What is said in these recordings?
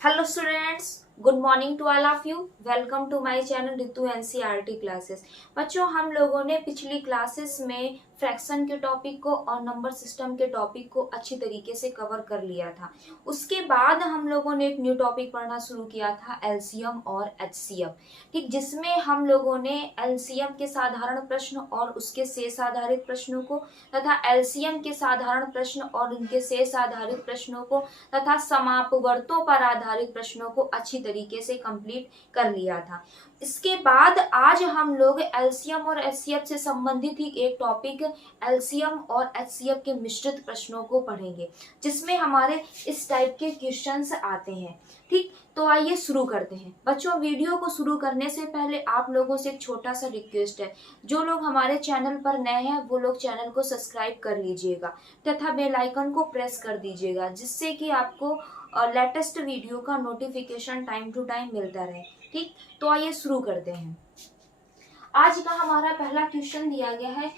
Hello students, good morning to all of you. Welcome to my channel Ritu NCERT classes. बच्चों, हम लोगों ने पिछली क्लासेस में फ्रैक्शन के टॉपिक को और नंबर सिस्टम के टॉपिक को अच्छी तरीके से कवर कर लिया था। उसके बाद हम लोगों ने एक न्यू टॉपिक पढ़ना शुरू किया था, एलसीएम और एचसीएफ। ठीक, जिसमें हम लोगों ने एलसीएम के साधारण प्रश्न और उसके शेष आधारित प्रश्नों को तथा एलसीएम के साधारण प्रश्न और उनके शेष आधारित प्रश्नों को तथा समापवर्तों पर आधारित प्रश्नों को अच्छी तरीके से कंप्लीट कर लिया था। इसके बाद आज हम लोग एलसीएम और एचसीएफ से संबंधित ही एक टॉपिक एलसीएम और एचसीएफ के मिश्रित प्रश्नों को पढ़ेंगे, जिसमें हमारे इस टाइप के क्वेश्चंस आते हैं। ठीक, तो आइए शुरू करते हैं। बच्चों, वीडियो को शुरू करने से पहले आप लोगों से एक छोटा सा रिक्वेस्ट है, जो लोग हमारे चैनल पर नए हैं वो लोग चैनल को सब्सक्राइब कर लीजिएगा तथा बेल आइकन को प्रेस कर दीजिएगा, जिससे कि आपको लेटेस्ट वीडियो का नोटिफिकेशन टाइम टू टाइम मिलता रहे। ठीक, तो आइए शुरू करते हैं। आज का हमारा पहला क्वेश्चन दिया गया है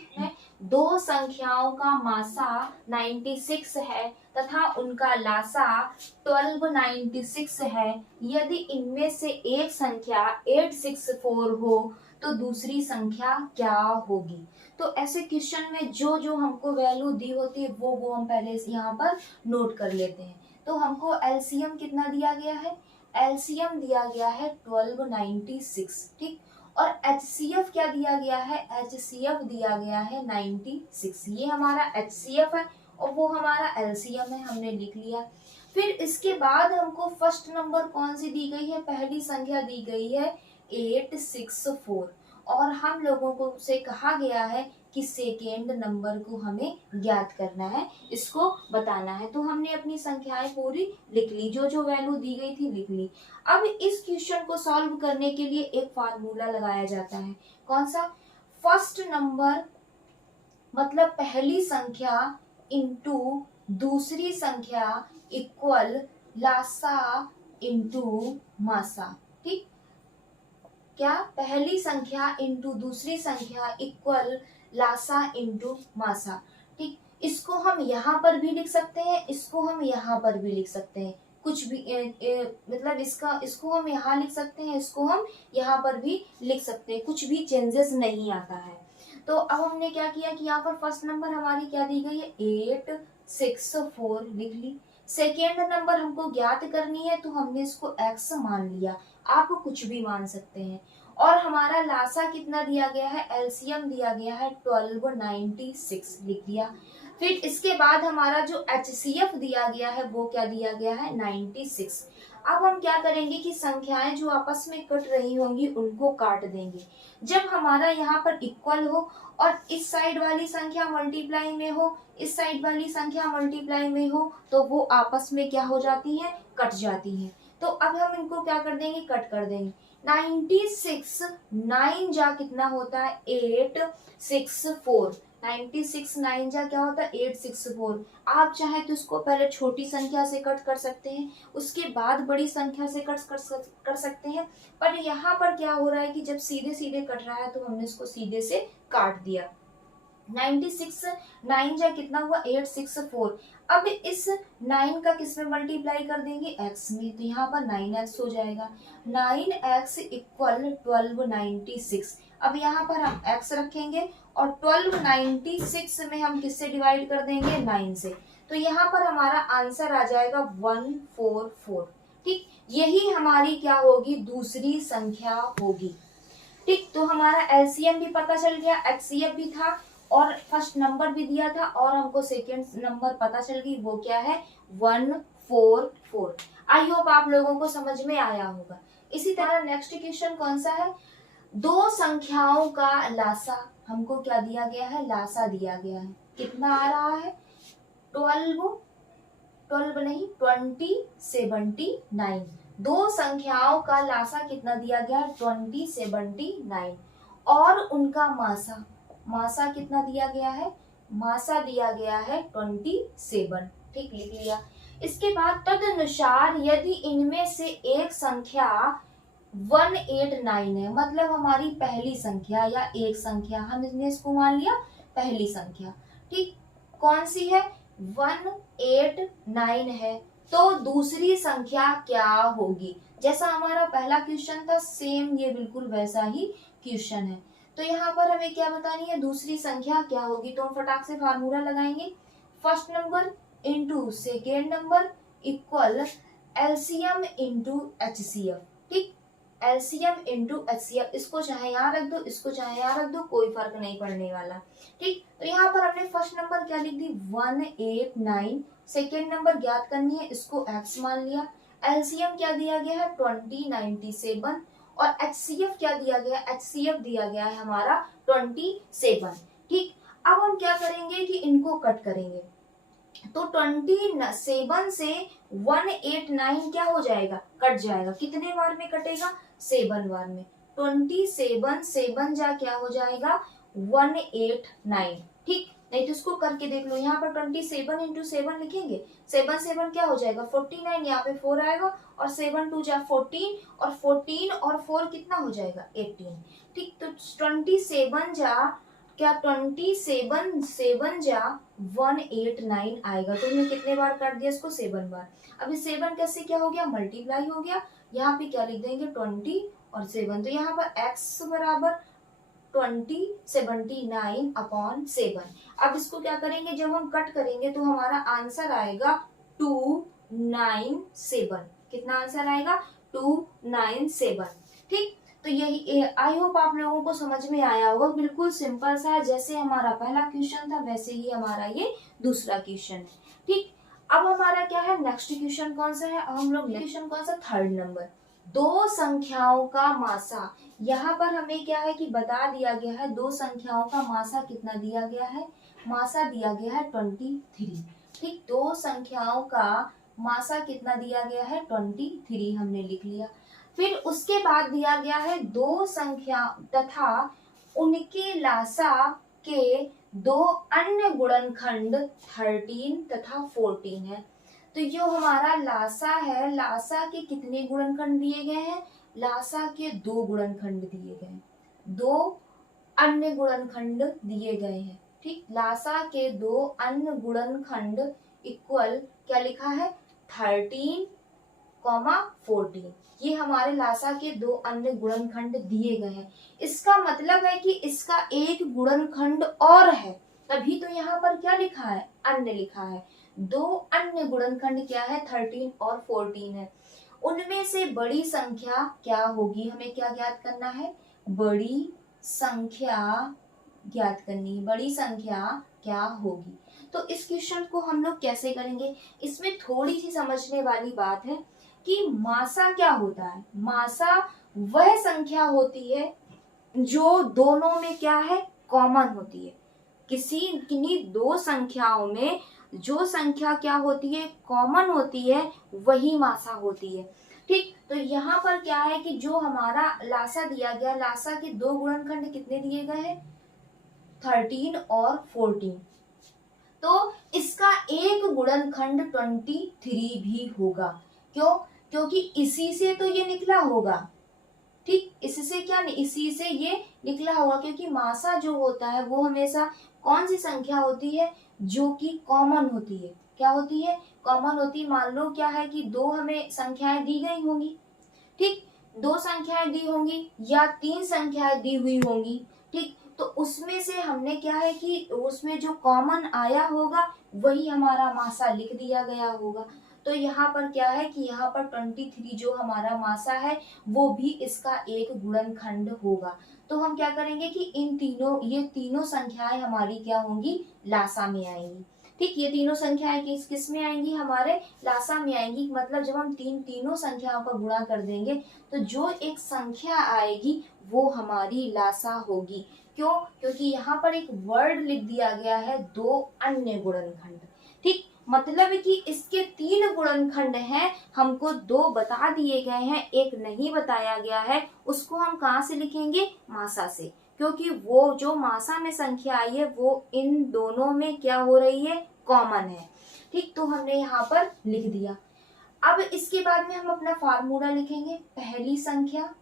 दो संख्याओं का मासा 96 है तथा उनका लासा 1296 है। यदि इनमें से एक संख्या 864 हो तो दूसरी संख्या क्या होगी। तो ऐसे क्वेश्चन में जो जो हमको वैल्यू दी होती है वो हम पहले यहाँ पर नोट कर लेते हैं। तो हमको एलसीएम कितना दिया गया है? एलसीएम दिया गया है 1296। ठीक, और एचसीएफ क्या दिया गया है? एचसीएफ दिया गया है 96। ये हमारा एचसीएफ है और वो हमारा एलसीएम है, हमने लिख लिया। फिर इसके बाद हमको फर्स्ट नंबर कौन सी दी गई है? पहली संख्या दी गई है 864 और हम लोगों को से कहा गया है कि सेकेंड नंबर को हमें ज्ञात करना है, इसको बताना है। तो हमने अपनी संख्याएं पूरी लिख ली, जो जो वैल्यू दी गई थी लिख ली। अब इस क्वेश्चन को सॉल्व करने के लिए एक फार्मूला लगाया जाता है। कौन सा? फर्स्ट नंबर मतलब पहली संख्या इंटू दूसरी संख्या इक्वल लासा इंटू मासा। ठीक, क्या? पहली संख्या इंटू दूसरी संख्या इक्वल लासा इंटू मासा। ठीक, इसको हम यहाँ पर भी लिख सकते हैं, इसको हम यहाँ पर भी लिख सकते हैं, कुछ भी मतलब इसको हम यहाँ लिख सकते हैं, इसको हम यहाँ पर भी लिख सकते हैं, कुछ भी चेंजेस नहीं आता है। तो अब हमने क्या किया कि यहाँ पर फर्स्ट नंबर हमारी क्या दी गई है? 864 लिख ली। सेकेंड नंबर हमको ज्ञात करनी है तो हमने इसको x मान लिया, आप कुछ भी मान सकते हैं। और हमारा लासा कितना दिया गया है? एलसीएम दिया गया है 1296 लिख दिया। फिर इसके बाद हमारा जो एचसीएफ दिया गया है वो क्या दिया गया है? 96। अब हम क्या करेंगे कि संख्याएं जो आपस में कट रही होंगी उनको काट देंगे। जब हमारा यहाँ पर इक्वल हो और इस साइड वाली संख्या मल्टीप्लाई में हो, इस साइड वाली संख्या मल्टीप्लाई में हो, तो वो आपस में क्या हो जाती हैं? कट जाती हैं। तो अब हम इनको क्या कर देंगे? कट कर देंगे। 96 9 जा कितना होता है? 864। 96 9 जा क्या होता है? 864। आप चाहे तो इसको पहले छोटी संख्या से कट कर सकते हैं, उसके बाद बड़ी संख्या से कट कर सकते हैं, पर यहाँ पर क्या हो रहा है कि जब सीधे सीधे कट रहा है तो हमने इसको सीधे से काट दिया। 96 9 जा कितना हुआ? 864। अब इस 9 का किस में मल्टीप्लाई कर देंगे? x में, तो यहाँ पर 9x हो जाएगा। 9x equal 1296। अब यहाँ पर हम x रखेंगे और 1296 में हम किससे डिवाइड कर देंगे? 9 से। तो यहाँ पर हमारा आंसर आ जाएगा 144। ठीक, यही हमारी क्या होगी? दूसरी संख्या होगी। ठीक, तो हमारा एलसीएम भी पता चल गया, एचसीएफ भी था और फर्स्ट नंबर भी दिया था और हमको सेकेंड नंबर पता चल गई, वो क्या है? 144। आई होप आप लोगों को समझ में आया होगा। इसी तरह नेक्स्ट क्वेश्चन कौन सा है? दो संख्याओं का लासा हमको क्या दिया गया है? लासा दिया गया है। कितना आ रहा है? 12 नहीं 2079। दो संख्याओं का लासा कितना दिया गया है? 2079 और उनका मासा, मासा कितना दिया गया है? मासा दिया गया है 27। ठीक, लिख लिया। इसके बाद तदनुसार यदि इनमें से एक संख्या 189 है, मतलब हमारी पहली संख्या या एक संख्या, हमने इसको मान लिया पहली संख्या। ठीक, कौन सी है? 189 है तो दूसरी संख्या क्या होगी। जैसा हमारा पहला क्वेश्चन था सेम ये बिल्कुल वैसा ही क्वेश्चन है। तो यहाँ पर हमें क्या बतानी है, दूसरी संख्या क्या होगी। तो हम फटाक से फार्मूला लगाएंगे, first number into second number equal LCM into HCF. ठीक, एलसीएम इंटू एचसीएफ, इसको चाहे यहाँ रख दो, इसको चाहे यहाँ रख दो, कोई फर्क नहीं पड़ने वाला। ठीक, तो यहाँ पर हमने फर्स्ट नंबर क्या लिख दी 189, सेकेंड नंबर ज्ञात करनी है, इसको x मान लिया। एलसीएम क्या दिया गया है 2097 और एचसीएफ क्या दिया गया है, एचसीएफ दिया गया है हमारा 27। ठीक, अब हम क्या करेंगे कि इनको कट करेंगे। तो 27 से 189 क्या हो जाएगा, कट जाएगा। कितने बार में कटेगा, 7 बार में। 27 7 जा क्या हो जाएगा 189। ठीक, नहीं तो इसको करके देख लो, यहाँ पर 27 इंटू 7 लिखेंगे, 7 7 क्या हो जाएगा 49, यहाँ पे 4 आएगा और 7 2 जा 14 और 14 और 4 कितना हो जाएगा 18। ठीक, तो 27 जा क्या 27 7 जा 189 आएगा। तो हमने कितने बार काट दिया इसको 7 बार। अभी 7 कैसे क्या हो गया, मल्टीप्लाई हो गया। यहाँ पे क्या लिख देंगे 20 और 7, तो यहाँ पर x बराबर 79 अपॉन 7। अब इसको क्या करेंगे, जब हम कट करेंगे तो हमारा आंसर आएगा 297। कितना आंसर आएगा 297। ठीक, तो यही आई होप आप लोगों को समझ में आया होगा। बिल्कुल सिंपल सा है, जैसे हमारा पहला क्वेश्चन था वैसे ही हमारा ये दूसरा क्वेश्चन है। ठीक, अब हमारा क्या है नेक्स्ट क्वेश्चन कौन सा है, अब हम लोग क्वेश्चन कौन सा, थर्ड नंबर। दो संख्याओं का मासा, यहाँ पर हमें क्या है कि बता दिया गया है दो संख्याओं का मासा कितना दिया गया है, मासा दिया गया है 23। ठीक, दो संख्याओं का मासा कितना दिया गया है 23 हमने लिख लिया। फिर उसके बाद दिया गया है दो संख्या तथा उनके लासा के दो अन्य गुणनखंड 13 तथा 14 है। तो जो हमारा लासा है, लासा के कितने गुणनखंड दिए गए हैं, लासा के दो गुणनखंड दिए गए हैं, दो अन्य गुणनखंड दिए गए हैं। ठीक, लासा के दो अन्य गुणनखंड इक्वल क्या लिखा है 13, 14। ये हमारे लासा के दो अन्य गुणनखंड दिए गए हैं। इसका मतलब है कि इसका एक गुणनखंड और है, तभी तो यहाँ पर क्या लिखा है अन्य लिखा है। दो अन्य गुणनखंड क्या है 13 और 14 है। उनमें से बड़ी संख्या क्या होगी, हमें क्या ज्ञात करना है, बड़ी संख्या ज्ञात करनी है, बड़ी संख्या क्या होगी। तो इस क्वेश्चन को हम लोग कैसे करेंगे, इसमें थोड़ी सी समझने वाली बात है कि मासा क्या होता है। मासा वह संख्या होती है जो दोनों में क्या है कॉमन होती है। किन्हीं दो संख्याओं में जो संख्या क्या होती है कॉमन होती है वही मासा होती है। ठीक, तो यहाँ पर क्या है कि जो हमारा लासा दिया गया, लासा के दो गुणनखंड कितने दिए गए हैं 13 और 14। तो इसका एक गुणनखंड 23 भी होगा। क्यों, क्योंकि इसी से तो ये निकला होगा। ठीक, इससे क्या, इसी से ये निकला होगा, क्योंकि मासा जो होता है वो हमेशा कौन सी संख्या होती है जो कि कॉमन होती है। क्या होती है, कॉमन होती। मान लो क्या है कि दो हमें संख्याएं दी गई होंगी। ठीक, दो संख्याएं दी होंगी या तीन संख्याएं दी हुई होंगी। ठीक, तो उसमें से हमने क्या है कि उसमें जो कॉमन आया होगा वही हमारा मासा लिख दिया गया होगा। तो यहाँ पर क्या है कि यहाँ पर 23 जो हमारा मासा है वो भी इसका एक गुणनखंड होगा। तो हम क्या करेंगे कि इन तीनों, ये तीनों संख्याएं हमारी क्या होंगी लासा में आएंगी। ठीक, ये तीनों संख्याएं किस में आएंगी, हमारे लासा में आएंगी। मतलब जब हम तीनों संख्याओं का गुणा कर देंगे तो जो एक संख्या आएगी वो हमारी लासा होगी। क्यों, क्योंकि यहाँ पर एक वर्ड लिख दिया गया है दो अन्य गुणनखंड। ठीक, मतलब है कि इसके तीन गुणनखंड हैं, हमको दो बता दिए गए हैं, एक नहीं बताया गया है। उसको हम कहाँ से लिखेंगे, मासा से, क्योंकि वो जो मासा में संख्या आई है वो इन दोनों में क्या हो रही है कॉमन है। ठीक, तो हमने यहाँ पर लिख दिया। अब इसके बाद में हम अपना फार्मूला लिखेंगे, पहली संख्या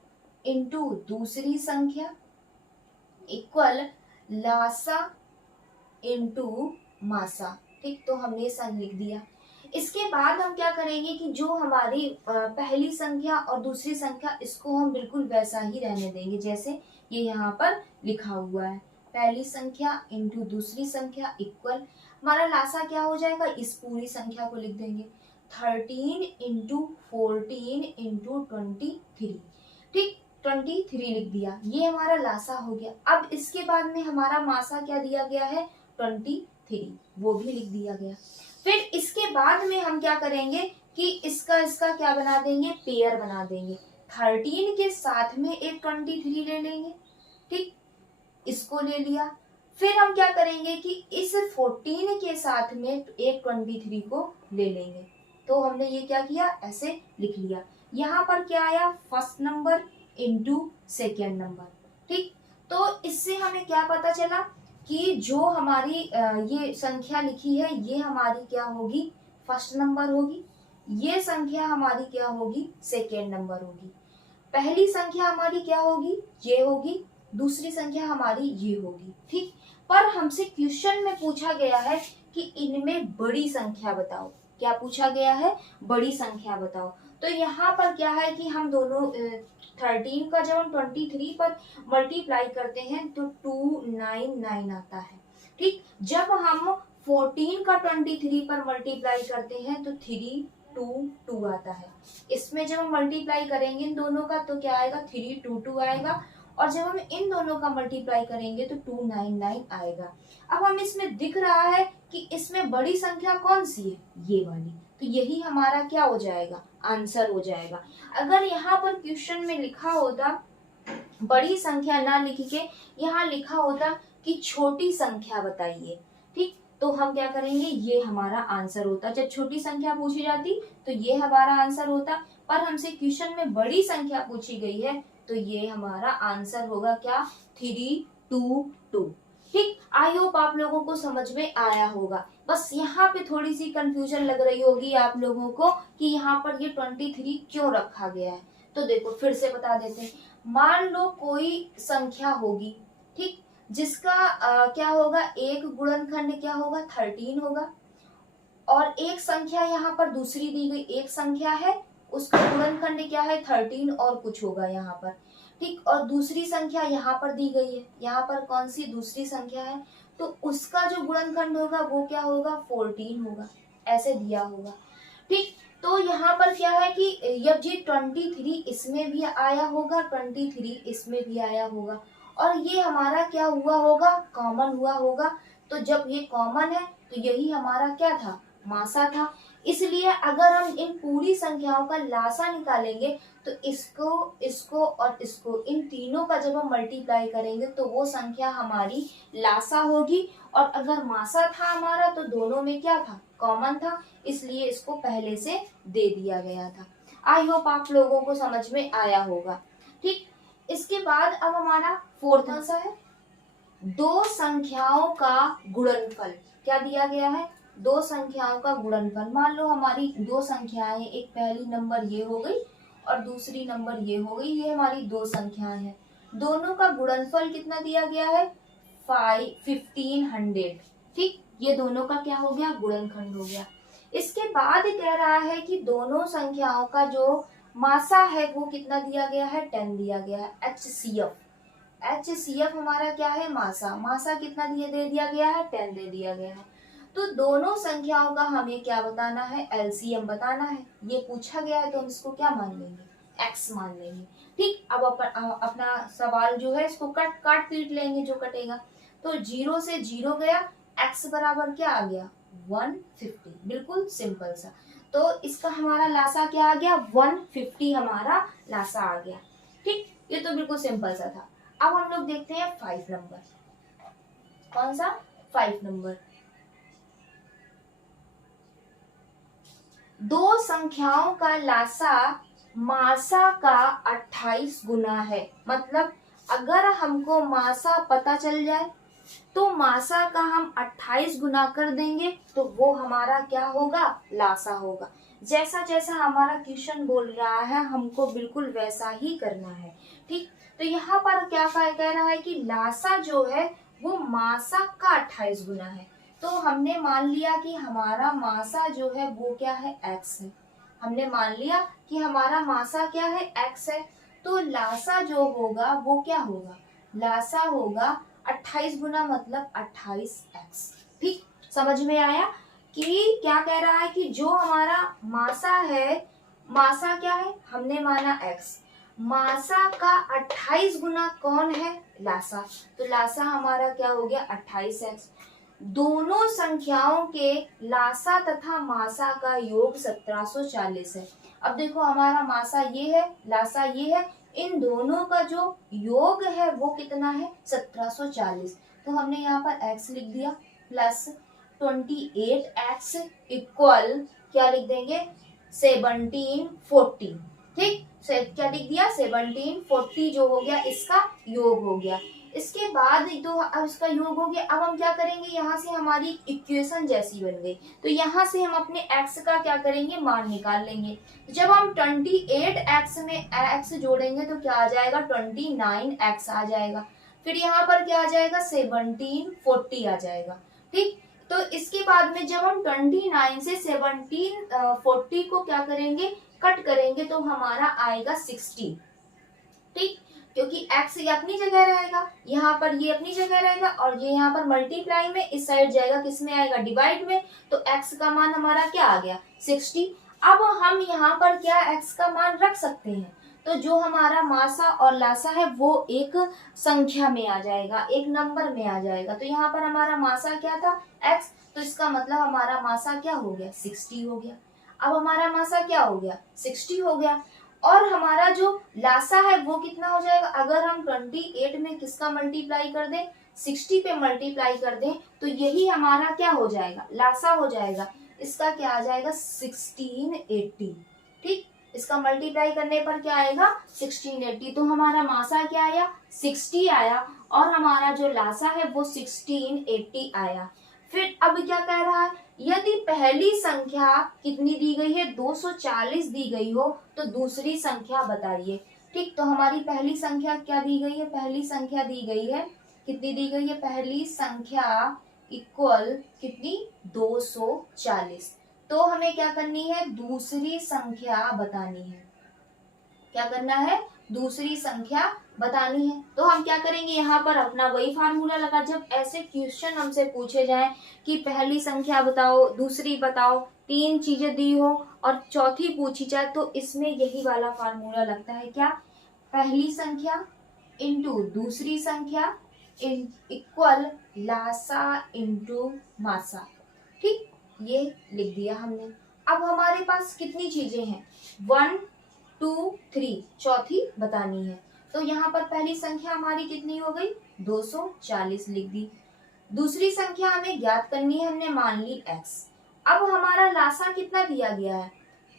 इंटू दूसरी संख्या इक्वल लासा इंटू मासा। ठीक, तो हमने सन लिख दिया। इसके बाद हम क्या करेंगे कि जो हमारी पहली संख्या और दूसरी संख्या इसको हम बिल्कुल वैसा ही रहने देंगे जैसे ये यहाँ पर लिखा हुआ है। पहली संख्या इंटू दूसरी संख्या इक्वल, हमारा लासा क्या हो जाएगा, इस पूरी संख्या को लिख देंगे 13 इंटू 14 इंटू 23। ठीक, 23 लिख दिया, ये हमारा लासा हो गया। अब इसके बाद में हमारा मासा क्या दिया गया है 23, वो भी लिख दिया गया। फिर इसके बाद में हम क्या करेंगे कि इसका क्या बना देंगे, पेयर बना देंगे। 13 के साथ में एक 23 ले लेंगे। ठीक, इसको ले लिया। फिर हम क्या करेंगे कि इस 14 के साथ में एक 23 को ले लेंगे। तो हमने ये क्या किया, ऐसे लिख लिया। यहाँ पर क्या आया, first number into second number. ठीक, तो इससे हमें क्या पता चला कि जो हमारी ये संख्या लिखी है ये हमारी क्या होगी, फर्स्ट नंबर होगी। ये संख्या हमारी क्या होगी, सेकेंड नंबर होगी। पहली संख्या हमारी क्या होगी, ये होगी। दूसरी संख्या हमारी ये होगी। ठीक, पर हमसे क्वेश्चन में पूछा गया है कि इनमें बड़ी संख्या बताओ। क्या पूछा गया है, बड़ी संख्या बताओ। तो यहाँ पर क्या है कि हम दोनों 13 का जब हम 23 पर मल्टीप्लाई करते हैं तो 299 आता है। ठीक, जब हम 14 का 23 पर मल्टीप्लाई करते हैं तो 322 आता है। इसमें जब हम मल्टीप्लाई करेंगे इन दोनों का तो क्या आएगा, 322 आएगा। और जब हम इन दोनों का मल्टीप्लाई करेंगे तो 299 आएगा। अब हम इसमें दिख रहा है कि इसमें बड़ी संख्या कौन सी है, ये वाली। तो यही हमारा क्या हो जाएगा, आंसर हो जाएगा। अगर यहाँ पर क्वेश्चन में लिखा होता बड़ी संख्या ना लिख के यहाँ लिखा होता कि छोटी संख्या बताइए, ठीक, तो हम क्या करेंगे, ये हमारा आंसर होता। जब छोटी संख्या पूछी जाती तो ये हमारा आंसर होता, पर हमसे क्वेश्चन में बड़ी संख्या पूछी गई है तो ये हमारा आंसर होगा क्या, 322। ठीक, आई होप आप लोगों को समझ में आया होगा। बस यहाँ पे थोड़ी सी कंफ्यूजन लग रही होगी आप लोगों को कि यहाँ पर ये 23 क्यों रखा गया है। तो देखो फिर से बता देते हैं। मान लो कोई संख्या होगी, ठीक, जिसका क्या होगा, एक गुणनखंड क्या होगा, 13 होगा। और एक संख्या यहाँ पर दूसरी दी गई, एक संख्या है उसका गुणनखंड क्या है 13 और कुछ होगा यहाँ पर। ठीक, और दूसरी संख्या यहाँ पर दी गई है, यहाँ पर कौन सी दूसरी संख्या है, तो उसका जो गुणनखंड होगा वो क्या होगा, 14 होगा, ऐसे दिया होगा। ठीक, तो यहाँ पर क्या है कि जब ये 23 इसमें भी आया होगा, 23 इसमें भी आया होगा, और ये हमारा क्या हुआ होगा, कॉमन हुआ होगा। तो जब ये कॉमन है तो यही हमारा क्या था, मासा था। इसलिए अगर हम इन पूरी संख्याओं का लासा निकालेंगे तो इसको और इसको, इन तीनों का जब हम मल्टीप्लाई करेंगे तो वो संख्या हमारी लासा होगी। और अगर मासा था हमारा तो दोनों में क्या था, कॉमन था, इसलिए इसको पहले से दे दिया गया था। आई होप आप लोगों को समझ में आया होगा। ठीक, इसके बाद अब हमारा फोर्थ आंसर है दो संख्याओं का गुणनफल। क्या दिया गया है, दो संख्याओं का गुणनफल। मान लो हमारी दो संख्याएं, एक पहली नंबर ये हो गई और दूसरी नंबर ये हो गई, ये हमारी दो संख्याएं हैं। दोनों का गुणनफल कितना दिया गया है, 1500। ठीक, ये दोनों का क्या हो गया, गुणनखंड हो गया। इसके बाद कह रहा है कि दोनों संख्याओं का जो मासा है वो कितना दिया गया है, 10 दिया गया है, HCF। HCF हमारा क्या है, मासा। मासा कितना दे दिया गया है, 10 दे दिया गया है। तो दोनों संख्याओं का हमें क्या बताना है, LCM बताना है। ये पूछा गया है तो हम इसको क्या मान लेंगे, X मान लेंगे। ठीक, अब अपना सवाल जो है इसको काट पीट लेंगे जो कटेगा। तो 0 से 0 गया, X बराबर क्या आ गया, 150। बिल्कुल सिंपल सा। तो इसका हमारा लासा क्या आ गया, 150 हमारा लासा आ गया। ठीक, ये तो बिल्कुल सिंपल सा था। अब हम लोग देखते हैं 5 नंबर। कौन सा, 5 नंबर। दो संख्याओं का लासा मासा का 28 गुना है। मतलब अगर हमको मासा पता चल जाए तो मासा का हम 28 गुना कर देंगे तो वो हमारा क्या होगा, लासा होगा। जैसा जैसा हमारा क्वेश्चन बोल रहा है हमको बिल्कुल वैसा ही करना है। ठीक, तो यहाँ पर क्या कह रहा है कि लासा जो है वो मासा का 28 गुना है। तो हमने मान लिया कि हमारा मासा जो है वो क्या है, x है। हमने मान लिया कि हमारा मासा क्या है, x है। तो लासा जो होगा वो क्या होगा, लासा होगा 28 गुना मतलब 28x। ठीक, समझ में आया कि क्या कह रहा है कि जो हमारा मासा है, मासा क्या है, हमने माना x, मासा का 28 गुना कौन है, लासा। तो लासा हमारा क्या हो गया, 28x। दोनों संख्याओं के लासा तथा मासा का योग 1740 है। अब देखो हमारा मासा ये है, लासा ये है, इन दोनों का जो योग है वो कितना है, 1740। तो हमने यहाँ पर x लिख दिया प्लस 28x इक्वल क्या लिख देंगे, 1740। ठीक, क्या लिख दिया, 1740 जो हो गया इसका योग हो गया। इसके बाद तो अब इसका योग हो गया। अब हम क्या करेंगे, यहाँ से हमारी इक्वेशन जैसी बन गई, तो यहाँ से हम अपने x का क्या करेंगे, मान निकाल लेंगे। तो जब हम 28x में x जोड़ेंगे तो क्या आ जाएगा, 29x आ जाएगा। फिर यहाँ पर क्या आ जाएगा, 1740 आ जाएगा। ठीक, तो इसके बाद में जब हम 29 से 1740 को क्या करेंगे, कट करेंगे तो हमारा आएगा 60। ठीक, क्योंकि x ये अपनी जगह रहेगा, यहाँ पर ये अपनी जगह रहेगा, और ये यहाँ पर मल्टीप्लाई में इस साइड जाएगा, किस में आएगा, डिवाइड में। तो x का मान हमारा क्या आ गया, 60। अब हम यहाँ पर क्या x का मान रख सकते हैं, तो जो हमारा मासा और लासा है वो एक संख्या में आ जाएगा, एक नंबर में आ जाएगा। तो यहाँ पर हमारा मासा क्या था, x, तो इसका मतलब हमारा मासा क्या हो गया, 60 हो गया। अब हमारा मासा क्या हो गया, 60 हो गया। और हमारा जो लासा है वो कितना हो जाएगा, अगर हम 28 में किसका मल्टीप्लाई कर दें, 60 पे मल्टीप्लाई कर दें, तो यही हमारा क्या हो जाएगा, लासा हो जाएगा। इसका क्या आ जाएगा, 1680। ठीक, इसका मल्टीप्लाई करने पर क्या आएगा, 1680। तो हमारा मासा क्या आया, 60 आया, और हमारा जो लासा है वो 1680 आया। फिर अब क्या कह रहा है, यदि पहली संख्या कितनी दी गई है, 240 दी गई हो, तो दूसरी संख्या बताइए। ठीक, तो हमारी पहली संख्या क्या दी गई है, पहली संख्या दी गई है, कितनी दी गई है, पहली संख्या इक्वल कितनी, 240। तो हमें क्या करनी है, दूसरी संख्या बतानी है। क्या करना है, दूसरी संख्या बतानी है। तो हम क्या करेंगे, यहाँ पर अपना वही फार्मूला लगा। जब ऐसे क्वेश्चन हमसे पूछे जाए कि पहली संख्या बताओ, दूसरी बताओ, तीन चीजें दी हो और चौथी पूछी जाए, तो इसमें यही वाला फार्मूला लगता है। क्या, पहली संख्या इंटू दूसरी संख्या इक्वल लासा इंटू मासा। ठीक, ये लिख दिया हमने। अब हमारे पास कितनी चीजें हैं, 1 2 3, चौथी बतानी है। तो यहाँ पर पहली संख्या हमारी कितनी हो गई, 240 लिख दी। दूसरी संख्या हमें ज्ञात करनी है, हमने मान ली x। अब हमारा लासा कितना दिया गया है,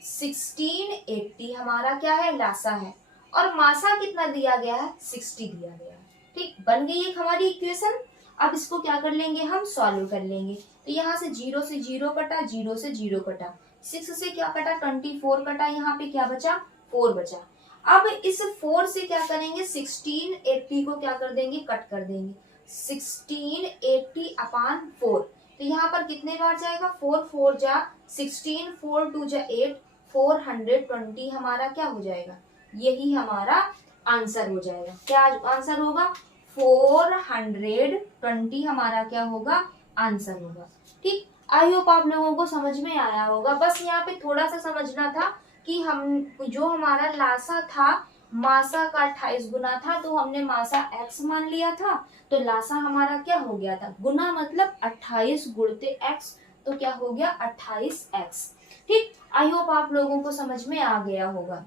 1680 हमारा क्या है, लासा है, और मासा कितना दिया गया है, 60 दिया गया है। ठीक, बन गई एक हमारी इक्वेशन। अब इसको क्या कर लेंगे, हम सॉल्व कर लेंगे। तो यहाँ से 0 से 0 कटा, 0 से 0 कटा, 6 से क्या कटा, 24 कटा, यहाँ पे क्या बचा, 4 बचा। अब इस 4 से क्या करेंगे, 1680 को क्या कर देंगे, कट कर देंगे, 1680 अपान 4। तो यहाँ पर कितने बार जाएगा, 4 4 जा 16, 4 2 जा 8, 420 हमारा क्या हो जाएगा, यही हमारा आंसर हो जाएगा। क्या आंसर होगा, 420 हमारा क्या होगा, आंसर होगा। ठीक, आई होप आप लोगों को समझ में आया होगा। बस यहाँ पे थोड़ा सा समझना था कि हम जो हमारा लासा था मासा का 28 गुना था, तो हमने मासा x मान लिया था, तो लासा हमारा क्या हो गया था, गुना मतलब 28 गुणते x, तो क्या हो गया 28x। ठीक, आई होप आप लोगों को समझ में आ गया होगा।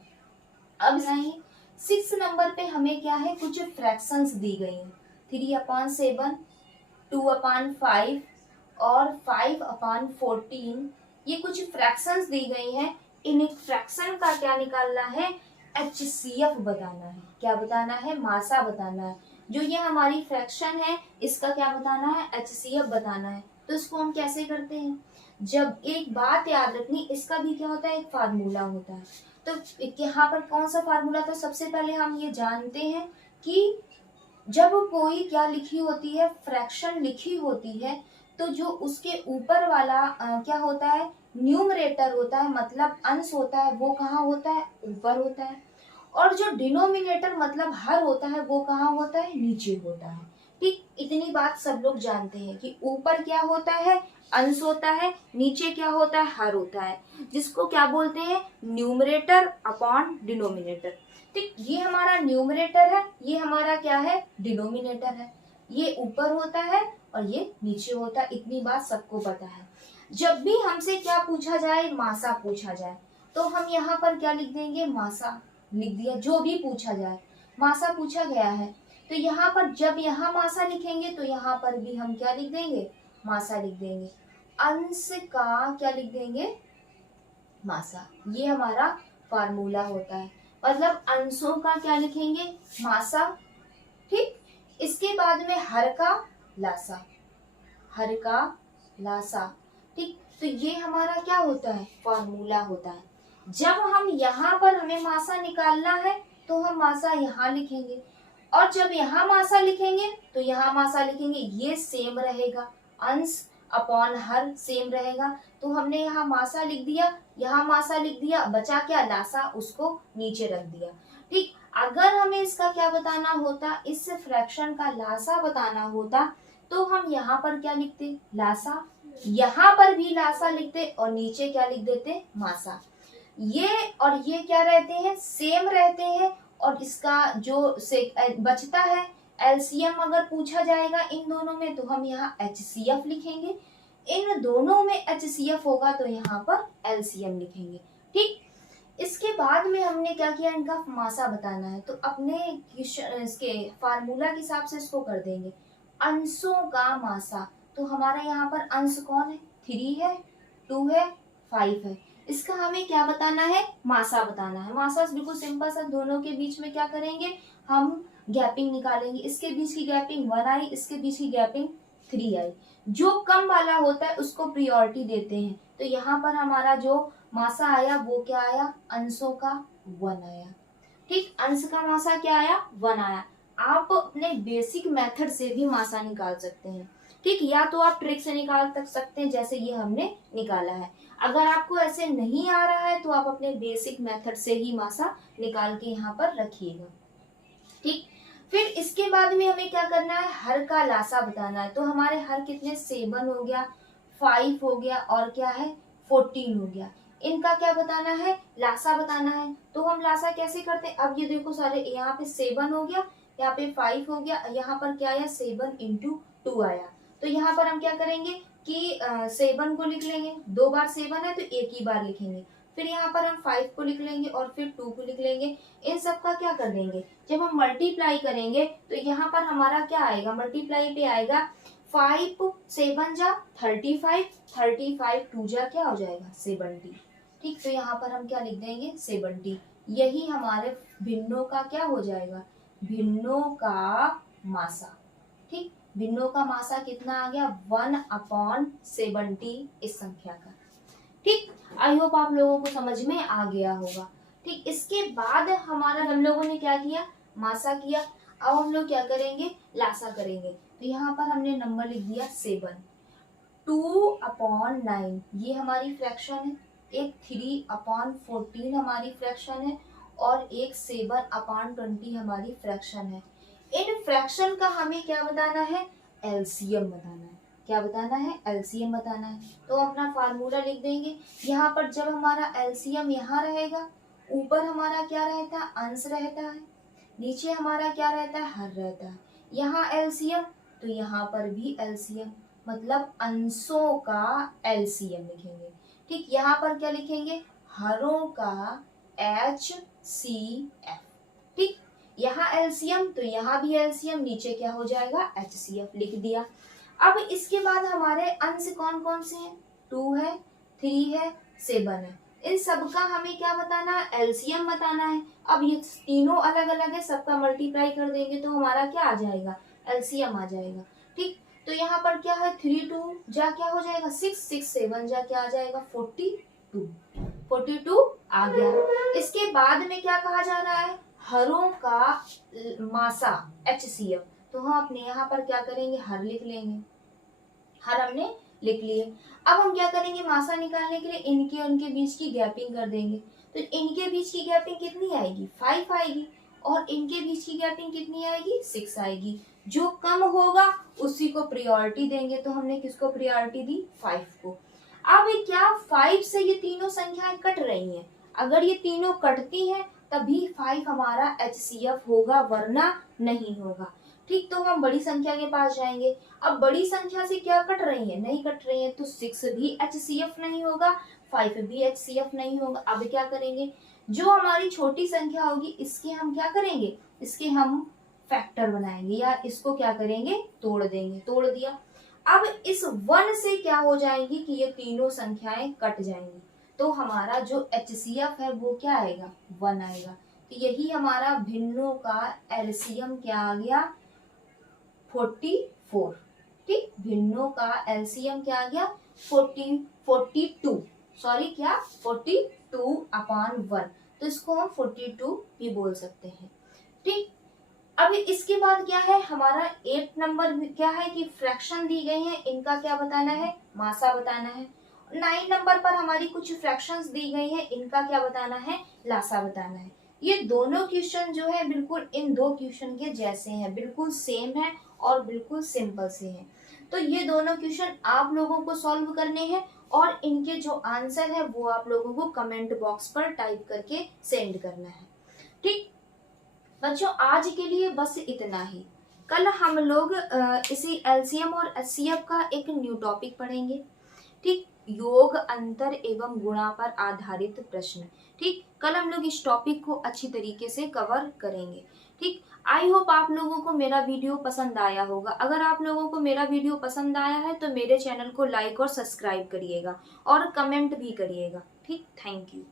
अब नहीं 6 नंबर पे हमें क्या है, कुछ फ्रैक्शंस दी गई हैं, 3/7, 2/5 और 5/14। ये कुछ फ्रैक्शंस दी गई हैं। इन फ्रैक्शन का क्या निकालना है, HCF बताना है। क्या बताना है, मासा बताना है। जो ये हमारी फ्रैक्शन है इसका क्या बताना है, HCF बताना है। तो इसको हम कैसे करते हैं, जब एक बात याद रखनी, इसका भी क्या होता है, एक फार्मूला होता है। तो यहाँ पर कौन सा फार्मूला था, सबसे पहले हम ये जानते हैं कि जब कोई क्या लिखी होती है, फ्रैक्शन लिखी होती है, तो जो उसके ऊपर वाला क्या होता है, न्यूमरेटर होता है, मतलब अंश होता है, वो कहाँ होता है, ऊपर होता है। और जो डिनोमिनेटर मतलब हर होता है, वो कहाँ होता है, नीचे होता है। ठीक, इतनी बात सब लोग जानते हैं कि ऊपर क्या होता है, अंश होता है, नीचे क्या होता है, हर होता है, जिसको क्या बोलते हैं, न्यूमरेटर अपॉन डिनोमिनेटर। ठीक, ये हमारा न्यूमरेटर है, ये हमारा क्या है, डिनोमिनेटर है। ये ऊपर होता है और ये नीचे होता है, इतनी बात सबको पता है। जब भी हमसे क्या पूछा जाए, मासा पूछा जाए, तो हम यहाँ पर क्या लिख देंगे, मासा लिख दिया। जो भी पूछा जाए, मासा पूछा गया है, तो यहाँ पर जब यहाँ मासा लिखेंगे तो यहाँ पर भी हम क्या लिख देंगे, मासा लिख देंगे। अंश का क्या लिख देंगे, मासा। ये हमारा फार्मूला होता है, मतलब अंशों का क्या लिखेंगे, मासा। ठीक, इसके बाद में हर का लासा, हर का लासा। ठीक, तो ये हमारा क्या होता है, फार्मूला होता है। जब हम यहाँ पर हमें मासा निकालना है तो हम मासा यहाँ लिखेंगे, और जब यहाँ मासा लिखेंगे तो यहाँ मासा लिखेंगे, ये सेम रहेगा, अंश अपॉन हर सेम रहेगा। तो हमने यहाँ मासा लिख दिया, यहाँ मासा लिख दिया, बचा क्या, लासा, उसको नीचे रख दिया। ठीक, अगर हमें इसका क्या बताना होता, इस फ्रैक्शन का लासा बताना होता, तो हम यहाँ पर क्या लिखते, लासा, यहाँ पर भी लासा लिखते और नीचे क्या लिख देते, मासा। ये और ये क्या रहते हैं, सेम रहते हैं। और इसका जो से बचता है, एलसीएम अगर पूछा जाएगा इन दोनों में, तो हम यहाँ एचसीएफ लिखेंगे। इन दोनों में एचसीएफ होगा तो यहाँ पर एलसीएम लिखेंगे। ठीक, इसके बाद में हमने क्या किया, इनका मासा बताना है, तो अपने इसके फार्मूला के हिसाब से इसको कर देंगे, अंशों का मासा। तो हमारा यहाँ पर अंश कौन है, 3 है, 2 है, 5 है। इसका हमें क्या बताना है, मासा बताना है। मासा बिल्कुल सिंपल सा, दोनों के बीच में क्या करेंगे, हम गैपिंग निकालेंगे। इसके बीच की गैपिंग 1 आई, इसके बीच की गैपिंग 3 आई। जो कम वाला होता है उसको प्रियोरिटी देते हैं। तो यहाँ पर हमारा जो मासा आया वो क्या आया, अंशों का 1 आया। ठीक, अंश का मासा क्या आया, 1 आया। आप अपने बेसिक मेथड से भी मासा निकाल सकते हैं। ठीक, या तो आप ट्रिक से निकाल सकते हैं, जैसे ये हमने निकाला है। अगर आपको ऐसे नहीं आ रहा है तो आप अपने बेसिक मेथड से ही मासा निकाल के यहाँ पर रखिएगा। ठीक, फिर इसके बाद में हमें क्या करना है, हर का लासा बताना है। तो हमारे हर कितने, 7 हो गया, 5 हो गया, और क्या है, 14 हो गया। इनका क्या बताना है, लासा बताना है। तो हम लासा कैसे करते हैं, अब ये देखो सारे, यहाँ पे 7 हो गया, यहाँ पे 5 हो गया, यहाँ पर क्या आया, 7 into 2 आया। तो यहाँ पर हम क्या करेंगे कि 7 को लिख लेंगे, 2 बार 7 है तो एक ही बार लिखेंगे। फिर यहाँ पर हम 5 को लिख लेंगे और फिर 2 को लिख लेंगे। इन सब का क्या कर देंगे, जब हम मल्टीप्लाई करेंगे तो यहाँ पर हमारा क्या आएगा, मल्टीप्लाई पे आएगा 5 7 जा 35, 35 2 जा क्या हो जाएगा, 70। ठीक, तो यहाँ पर हम क्या लिख देंगे, 70। यही हमारे भिन्नों का क्या हो जाएगा, भिन्नों का मासा। ठीक, भिन्नों का मासा कितना आ गया, 1/70 इस संख्या का। ठीक, आई होप आप लोगों को समझ में आ गया होगा। ठीक, इसके बाद हमारा हम लोगों ने क्या किया, मासा किया। अब हम लोग क्या करेंगे, लासा करेंगे। तो यहाँ पर हमने नंबर लिख दिया 7। 2/9 ये हमारी फ्रैक्शन है, एक 3/14 हमारी फ्रैक्शन है, और एक 7/20 हमारी फ्रैक्शन है। इन फ्रैक्शन का हमें क्या बताना है, एलसीएम बताना है। क्या बताना है, एलसीएम बताना है। तो अपना फार्मूला लिख देंगे। यहाँ पर जब हमारा एलसीएम यहाँ रहेगा, ऊपर हमारा क्या रहता है, अंश रहता है, नीचे हमारा क्या रहता है, हर रहता है। यहाँ एलसीएम तो यहाँ पर भी एलसीएम, मतलब अंशों का एलसीएम लिखेंगे। ठीक, यहाँ पर क्या लिखेंगे, हरों का HCF। ठीक, यहाँ एलसीएम तो यहाँ भी एलसीएम, नीचे क्या हो जाएगा, HCF लिख दिया। अब इसके बाद हमारे अंश कौन कौन से हैं, 2 है, 3 है, 7 है। इन सबका हमें क्या बताना है, एलसीएम बताना है। अब ये तीनों अलग अलग है, सबका मल्टीप्लाई कर देंगे तो हमारा क्या आ जाएगा, एलसीएम आ जाएगा। ठीक, तो यहाँ पर क्या है, 3 2 जा क्या हो जाएगा, 6 6 7 जा क्या आ जाएगा, 42 42 आ गया। इसके बाद में क्या कहा जा रहा है, हरों का मासा HCF। तो हम अपने यहाँ पर क्या करेंगे, हर लिख लेंगे। हर हमने लिख लिए। अब हम क्या करेंगे, मासा निकालने के लिए इनके और इनके बीच की गैपिंग कर देंगे। तो इनके बीच की गैपिंग कितनी आएगी, 5 आएगी, और इनके बीच की गैपिंग कितनी आएगी, 6 आएगी। जो कम होगा उसी को प्रायोरिटी देंगे। तो हमने किसको प्रायोरिटी दी, 5 को। अब क्या 5 से ये तीनों संख्याएं कट रही हैं, अगर ये तीनों कटती हैं तभी 5 हमारा HCF होगा, वरना नहीं होगा। ठीक, तो हम बड़ी संख्या के पास जाएंगे। अब बड़ी संख्या से क्या कट रही है, नहीं कट रही है, तो 6 भी HCF नहीं होगा, 5 भी HCF नहीं होगा। अब क्या करेंगे, जो हमारी छोटी संख्या होगी इसके हम क्या करेंगे, इसके हम फैक्टर बनाएंगे, या इसको क्या करेंगे, तोड़ देंगे। तोड़ दिया। अब इस 1 से क्या हो जाएंगी कि ये तीनों संख्याएं कट जाएंगी, तो हमारा जो HCF है वो क्या आएगा, 1 आएगा। तो यही हमारा भिन्नों का LCM क्या आ गया, 44। ठीक, भिन्नों का LCM क्या आ गया, 42, सॉरी क्या, 42/1। तो इसको हम 42 भी बोल सकते हैं। ठीक, अब इसके बाद क्या है, हमारा 8 नंबर क्या है कि फ्रैक्शन दी गई है, इनका क्या बताना है, मासा बताना है। 9 नंबर पर हमारी कुछ फ्रैक्शंस दी गई है, इनका क्या बताना है, लासा बताना है। ये दोनों क्वेश्चन जो है बिल्कुल इन दो क्वेश्चन के जैसे हैं, बिल्कुल सेम है और बिल्कुल सिंपल से हैं। तो ये दोनों क्वेश्चन आप लोगों को सॉल्व करने हैं, और इनके जो आंसर है वो आप लोगों को कमेंट बॉक्स पर टाइप करके सेंड करना है। ठीक बच्चों, आज के लिए बस इतना ही। कल हम लोग इसी LCM और HCF का एक न्यू टॉपिक पढ़ेंगे। ठीक, योग, अंतर एवं गुणा पर आधारित प्रश्न। ठीक, कल हम लोग इस टॉपिक को अच्छी तरीके से कवर करेंगे। ठीक, आई होप आप लोगों को मेरा वीडियो पसंद आया होगा। अगर आप लोगों को मेरा वीडियो पसंद आया है तो मेरे चैनल को लाइक और सब्सक्राइब करिएगा और कमेंट भी करिएगा। ठीक, थैंक यू।